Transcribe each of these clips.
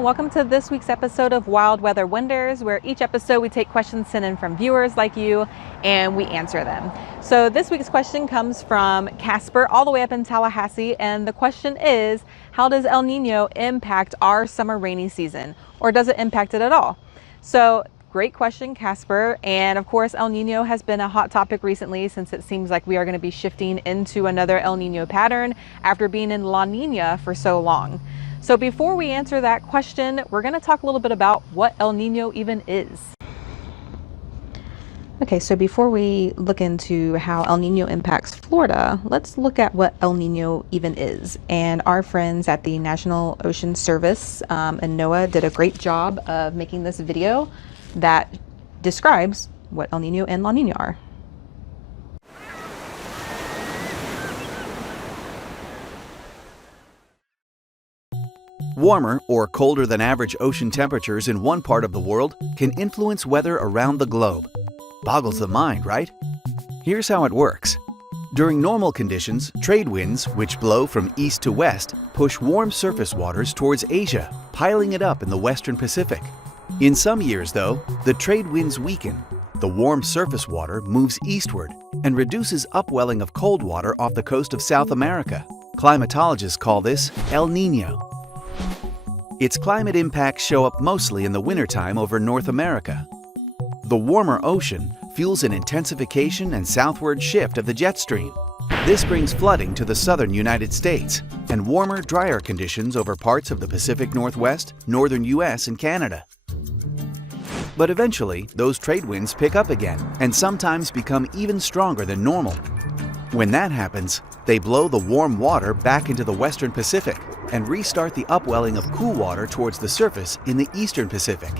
and welcome to this week's episode of Wild Weather Wonders, where each episode we take questions sent in from viewers like you and we answer them. So this week's question comes from Casper all the way up in Tallahassee, and the question is, how does El Nino impact our summer rainy season, or does it impact it at all? So great question, Casper. And of course, El Nino has been a hot topic recently, since it seems like we are going to be shifting into another El Nino pattern after being in La Nina for so long. So before we answer that question, we're going to talk a little bit about what El Nino even is. Okay, so before we look into how El Nino impacts Florida, let's look at what El Nino even is. And our friends at the National Ocean Service and NOAA did a great job of making this video that describes what El Nino and La Nina are. Warmer or colder than average ocean temperatures in one part of the world can influence weather around the globe. Boggles the mind, right? Here's how it works. During normal conditions, trade winds, which blow from east to west, push warm surface waters towards Asia, piling it up in the western Pacific. In some years, though, the trade winds weaken. The warm surface water moves eastward and reduces upwelling of cold water off the coast of South America. Climatologists call this El Nino. Its climate impacts show up mostly in the wintertime over North America. The warmer ocean fuels an intensification and southward shift of the jet stream. This brings flooding to the southern United States and warmer, drier conditions over parts of the Pacific Northwest, northern U.S., and Canada. But eventually, those trade winds pick up again and sometimes become even stronger than normal. When that happens, they blow the warm water back into the western Pacific and restart the upwelling of cool water towards the surface in the eastern Pacific.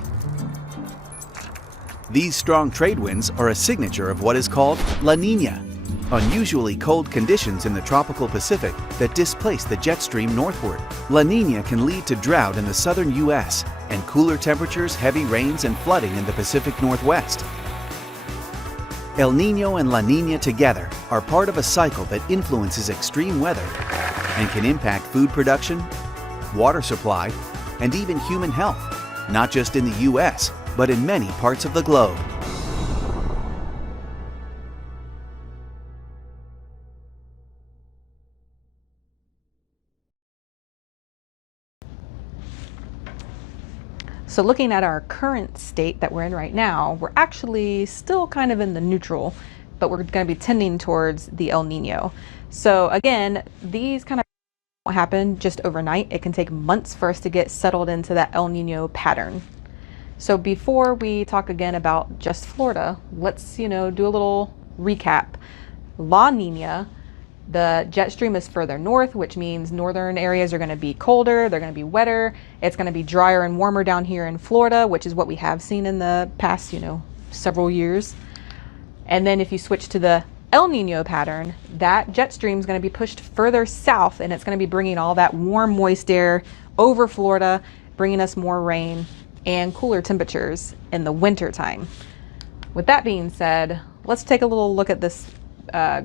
These strong trade winds are a signature of what is called La Nina, unusually cold conditions in the tropical Pacific that displace the jet stream northward. La Nina can lead to drought in the southern U.S. and cooler temperatures, heavy rains, and flooding in the Pacific Northwest. El Nino and La Nina together are part of a cycle that influences extreme weather and can impact food production, water supply, and even human health, not just in the U.S., but in many parts of the globe. So looking at our current state that we're in right now, we're actually still kind of in the neutral, but we're going to be tending towards the El Nino. So again, these kind of won't happen just overnight. It can take months for us to get settled into that El Nino pattern. So before we talk again about just Florida, let's, do a little recap. La Nina, the jet stream is further north, which means northern areas are going to be colder, they're going to be wetter, it's going to be drier and warmer down here in Florida, which is what we have seen in the past, several years. And then if you switch to the El Nino pattern, that jet stream is going to be pushed further south, and it's going to be bringing all that warm, moist air over Florida, bringing us more rain and cooler temperatures in the winter time. With that being said, let's take a little look at this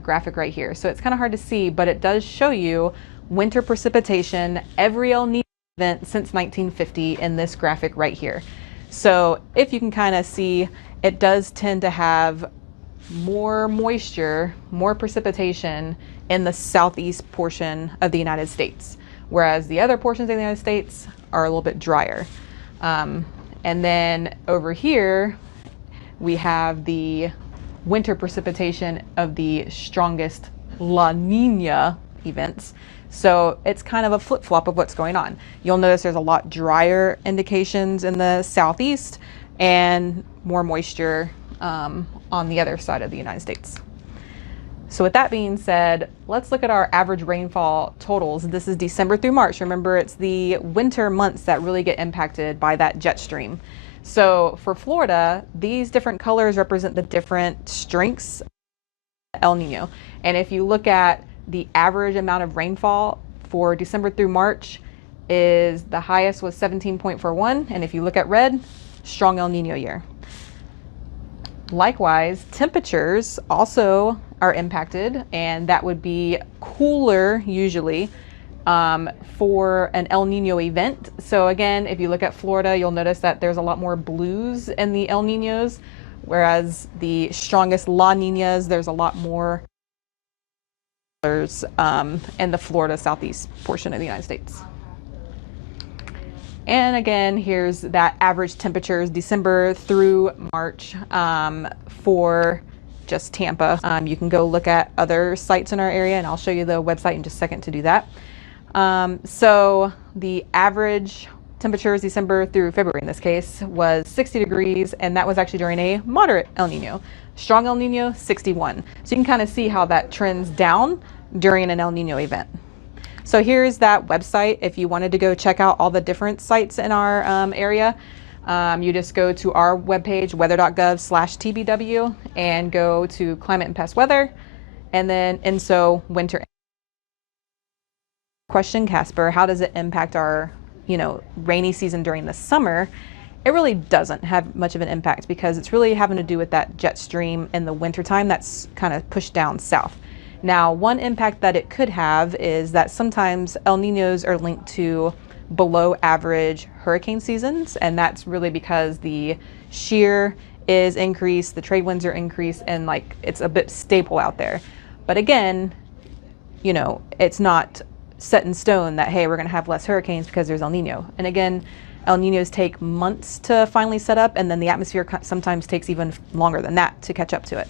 graphic right here. So it's kind of hard to see, but it does show you winter precipitation every El Nino event since 1950 in this graphic right here. So if you can kind of see, it does tend to have more moisture, more precipitation in the southeast portion of the United States, whereas the other portions of the United States are a little bit drier. And then over here, we have the winter precipitation of the strongest La Nina events. So it's kind of a flip-flop of what's going on. You'll notice there's a lot drier indications in the southeast and more moisture on the other side of the United States. So with that being said, let's look at our average rainfall totals. This is December through March. Remember, it's the winter months that really get impacted by that jet stream. So for Florida, these different colors represent the different strengths of El Nino. And if you look at the average amount of rainfall for December through March, is the highest was 17.41. And if you look at red, strong El Nino year. Likewise, temperatures also are impacted, and that would be cooler usually for an El Nino event. So again, if you look at Florida, you'll notice that there's a lot more blues in the El Ninos, whereas the strongest La Ninas, there's a lot more colors in the Florida southeast portion of the United States. And again, here's that average temperatures December through March for just Tampa. You can go look at other sites in our area, and I'll show you the website in just a second to do that. So the average temperatures December through February in this case was 60 degrees, and that was actually during a moderate El Nino. Strong El Nino, 61. So you can kind of see how that trends down during an El Nino event. So here's that website. If you wanted to go check out all the different sites in our area, you just go to our webpage, weather.gov/TBW, and go to climate and pest weather, and then INSO winter. Question, Casper, how does it impact our, rainy season during the summer? It really doesn't have much of an impact because it's really having to do with that jet stream in the wintertime that's kind of pushed down south. Now, one impact that it could have is that sometimes El Ninos are linked to below average hurricane seasons, and that's really because the shear is increased, the trade winds are increased, and it's a bit stable out there. But again, it's not set in stone that, hey, we're going to have less hurricanes because there's El Nino. And again, El Ninos take months to finally set up, and then the atmosphere sometimes takes even longer than that to catch up to it.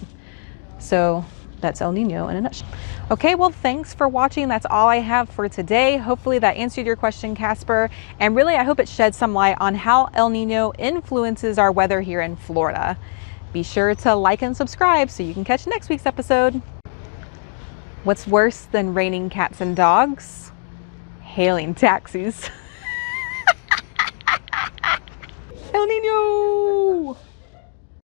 So that's El Nino in a nutshell. Okay, well, thanks for watching. That's all I have for today. Hopefully that answered your question, Casper. And really, I hope it sheds some light on how El Nino influences our weather here in Florida. Be sure to like and subscribe so you can catch next week's episode. What's worse than raining cats and dogs? Hailing taxis.